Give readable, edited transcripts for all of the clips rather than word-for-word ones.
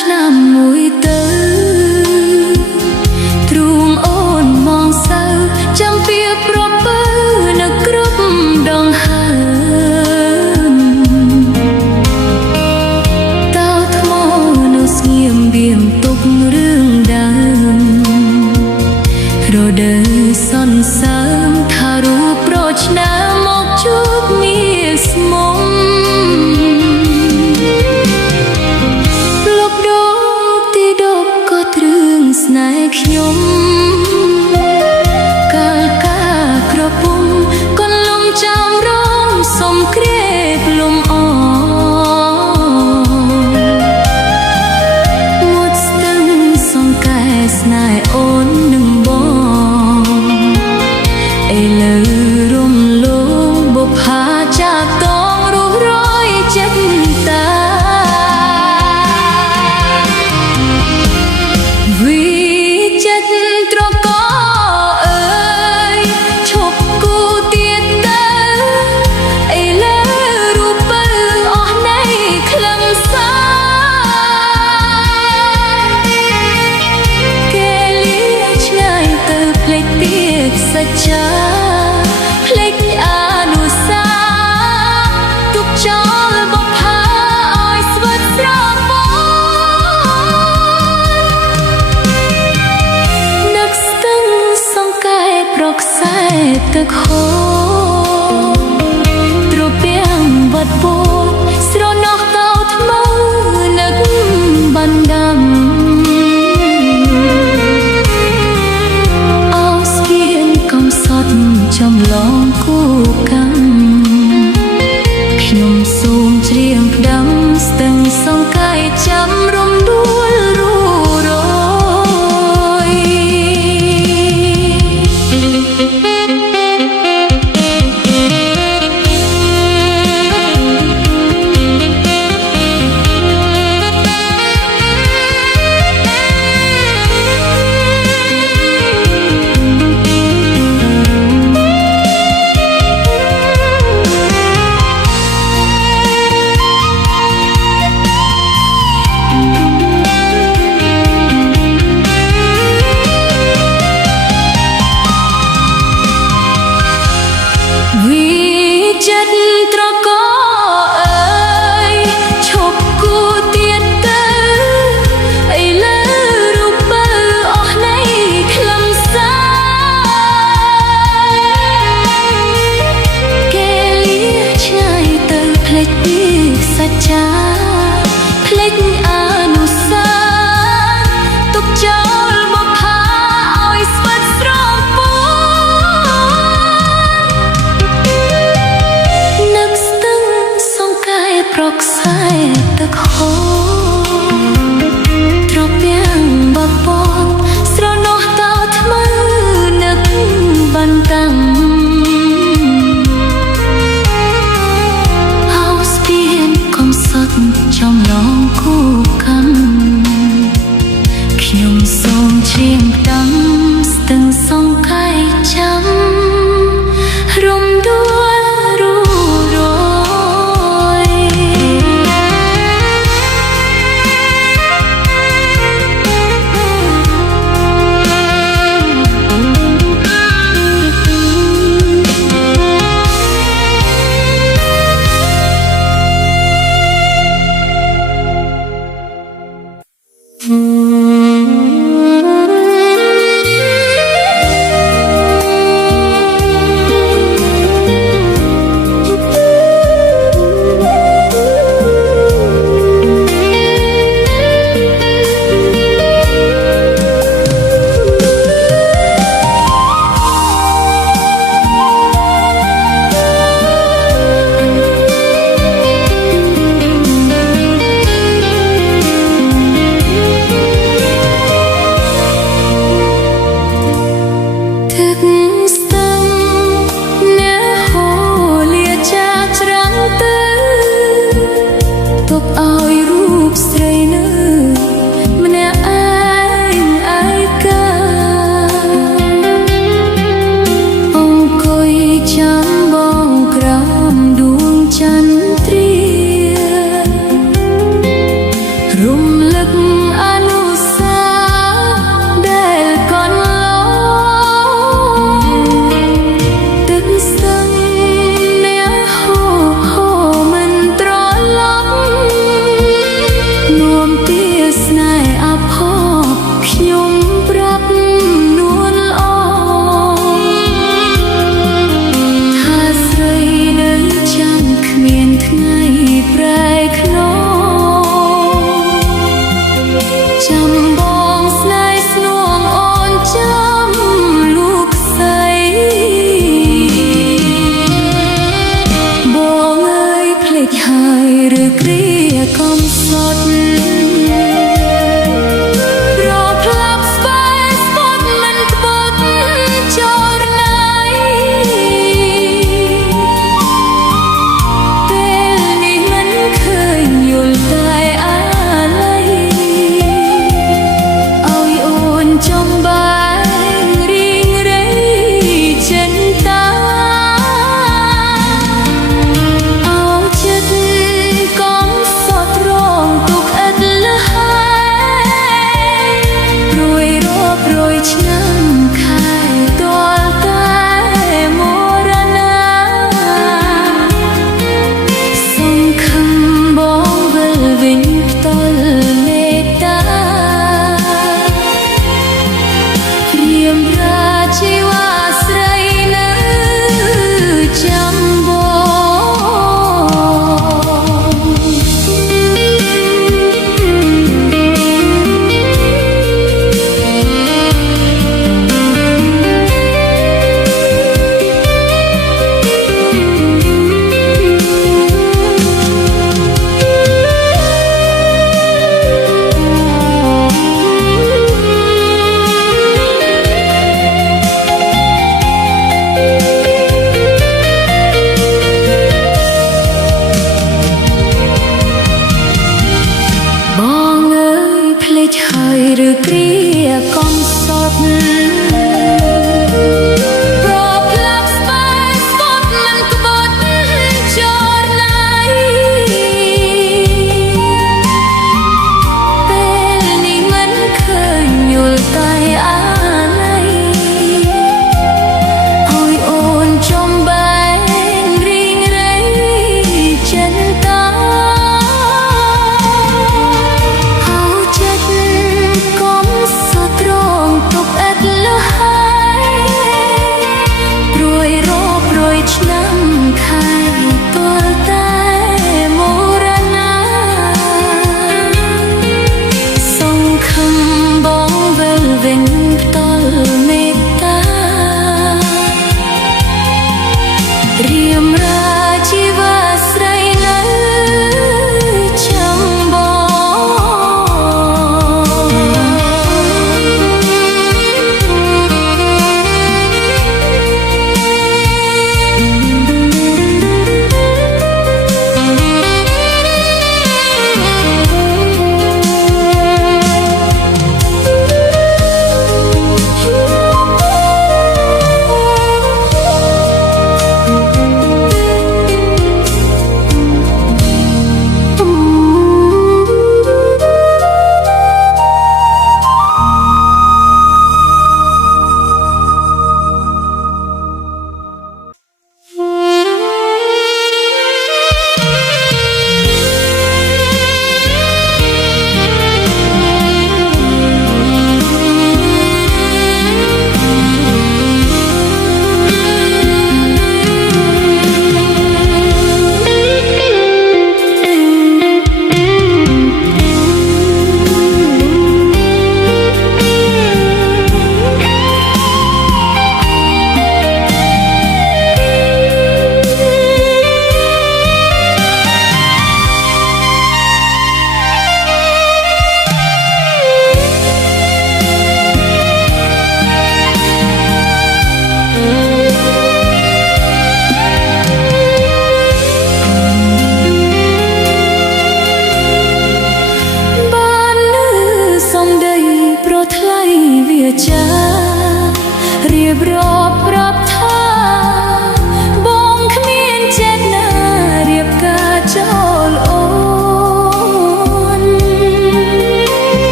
ឆ្នាំមួយទៅទ្រូងអូនមងសៅចាំពីប្រពើនៅគ្រប់ដងហើមតើថ្មនៅស្ងៀមបៀមទុករឿងដើមរដូវសន្សើមថារូបប្រឆ្នាំមកជួបងារស្មុំស្នេហ៍ខ្ញុំកាលក្រពុំកូនលំចាំរងសុំក្រេបលំអមុតស្ទឹងសង្កែស្នេហ៍អូននឹងបងឥឡូវរំលងបុប្ផាចាក់តងរុះរយចិត្តតាសច្ចាភ្លេចអនុសាទុកចោលបុប្ផាឲ្យស្វិតស្រពន់នឹកស្ទឹងសង្កែប្រខ្សែទឹកហូរទ្រពាំងបាត់ពោតស្រណោះតោថ្មនឹកបណ្ដាំចំឡងគូកម្មខ្ញុំសូមច្រៀងផ្ដាំស្ទឹងសង្កែចាំរំដួលរួរយចិត្តត្រកអើយឈប់គូទៀតទៅឥឡូវរូបបើអស់នៃខ្លឹមសារគេលាឆ្ងាយទៅភ្លេចពីសច្ចាភ្លេចអនុសាទុកចោលបុប្ផាឲ្យស្វិតស្រពប្រខ្សែទឹកហូរទ្រពាំងបាត់បត់ស្រណោះតោថ្មនឹកបានតាំងហៅស្ពានកំសត់ចំឡងគូកម្មខ្ញុំសូមច្រៀងផ្ដាំស្ទឹងសង្កែចាំរំដួលរួរយ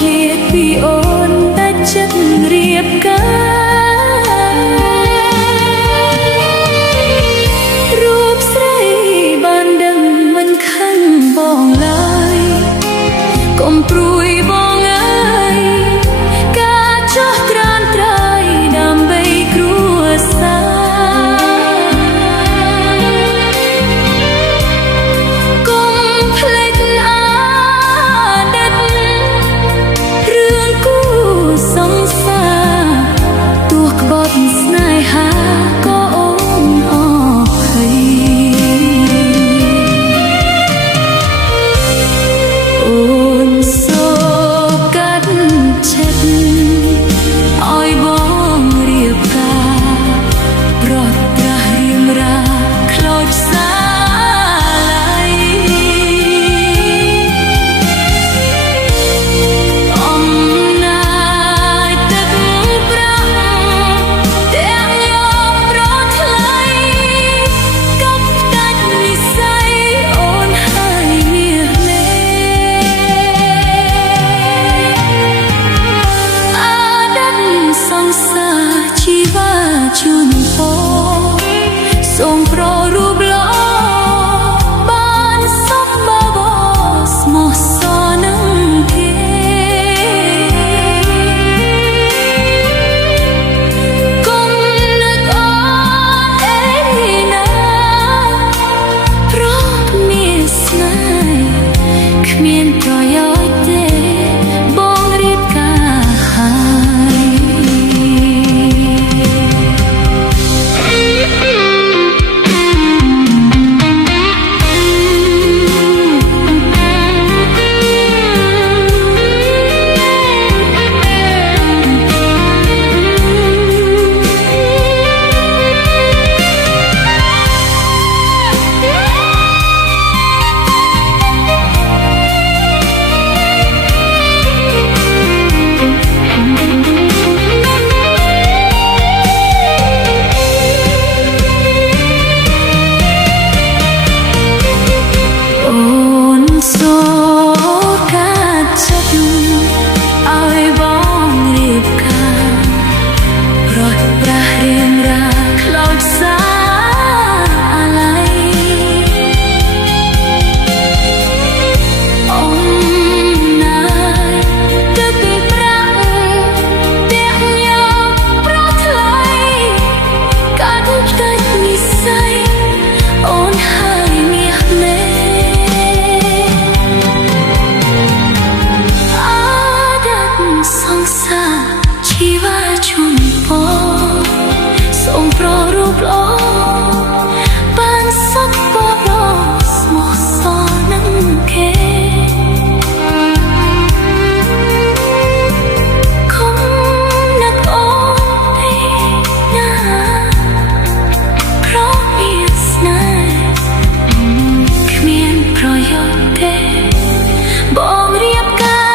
ឃ្លាតពីអូនតែចិត្តរៀបការរូបស្រីបានដឹងមិនខឹងបងឡើយកុំព្រួយបងអើយការចោះត្រានត្រៃដើម្បីគ្រួសារកុំភ្លេចអាណិតរឿងគូសង្សារទោះក្បត់ស្នេហាក៏អូនអភ័យអូនសូកាត់ចិត្តឲ្យបងរៀបការប្រត់ប្រាស់រៀងរាខ្លោចសាឡៃអំណាចទឹកប្រាក់ទាំងយកប្រថ្លៃកັບដាច់និស្ស័យអូនហើយមាសលេអាដិតសង្សារជីវាជូនពរសូមប្ររូបល្អបានសុខបបរស្មោះសរនឹងគេកុំនឹកអូនអេណាព្រោះមានស្នេហ៍គ្មានប្រយោជន៍ទេបងរៀបការហើយអូនសូកាត់ចិត្តឲ្យបងរៀបការប្រត់ប្រាស់រៀងរាខ្លោចសាឡៃអំណាចទឹកប្រាក់ទាំងយកប្រថ្លៃកាត់ផ្ដាច់និស្ស័យអូនហើយមាសមេអាដិតសង្សារជីវាជូនពរសូមប្ររូបល្អបានសុខបបរស្មោះសរនឹងគេកុំនឹកអូនទេណាព្រោះមានស្នេហ៍គ្មានប្រយោជន៍ទេបងរៀបការ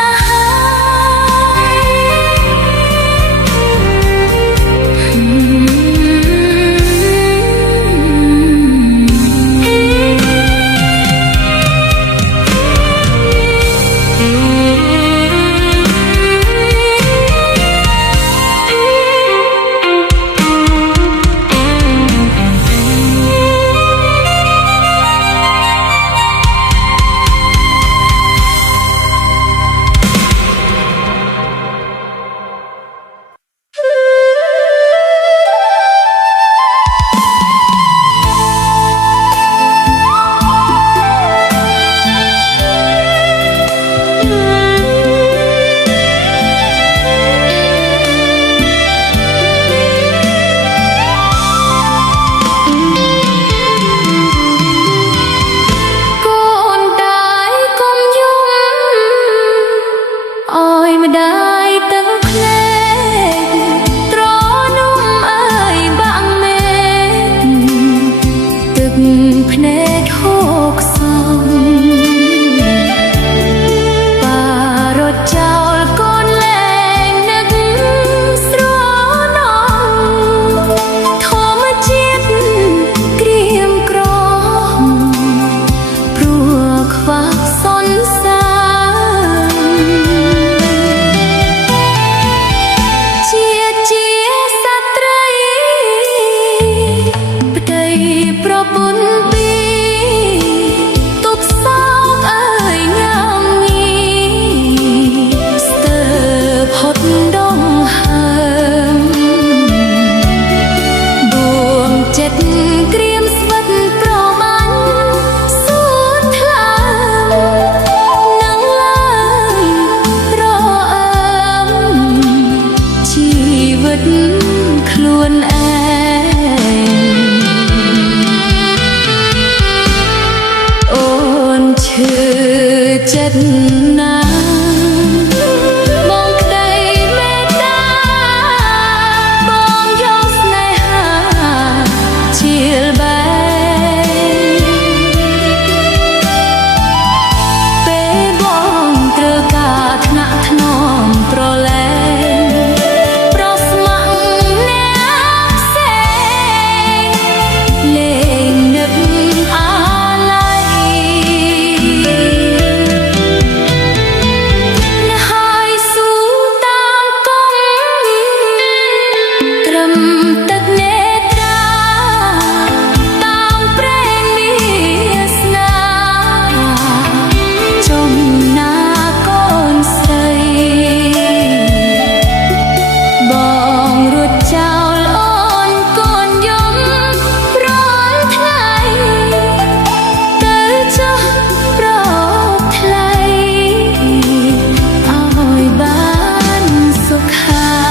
ខ្លួនឯងអូនឈឺចិត្តណាបងក្តីមេត្តាបងយកស្នេហាជៀលបែងពេលបងត្រូវការថ្នាក់ថ្នមប្រឡែងប្រស្ម័គ្រអ្នកផ្សេងលេងនឹកអាឡ័យហើយស៊ូតាមគំត្រឹមទឹកនេត្រាតាមព្រេងមានស្នាចំណាកូនស្រីបងរត់ចោលអូនកូនយំរាល់ថ្ងៃទៅចុះប្រថ្លៃឲ្យបានសុខា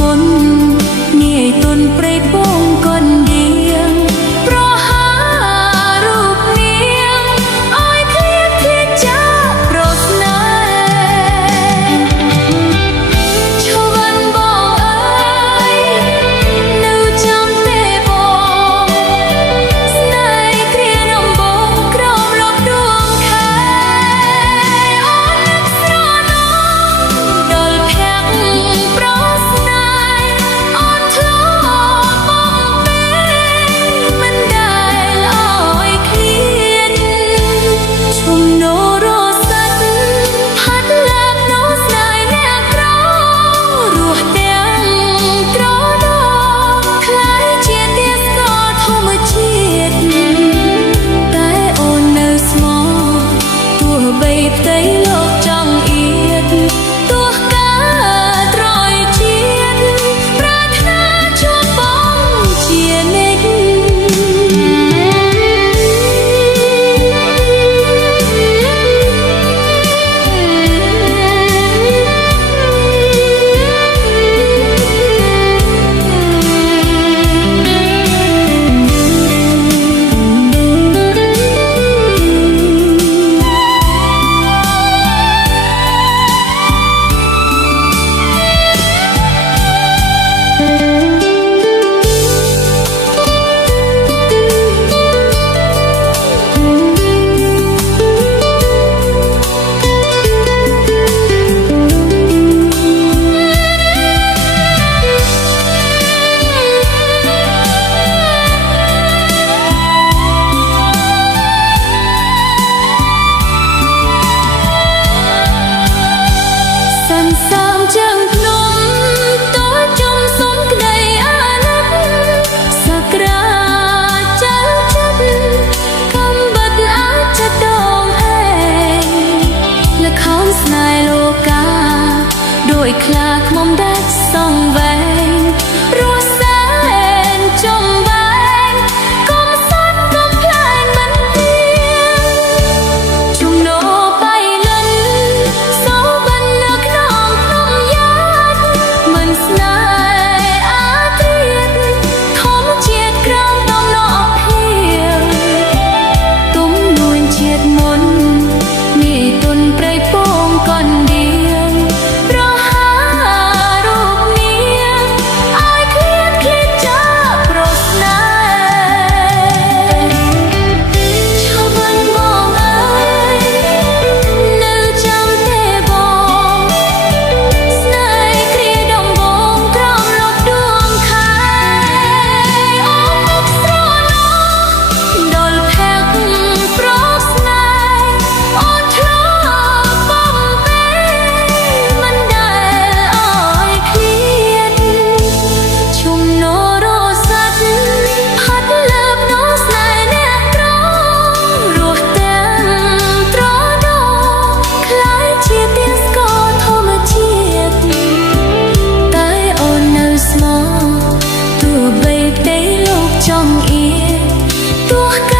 មុនងាយទុនព្រៃពងកនដៀងប្រ ទោះក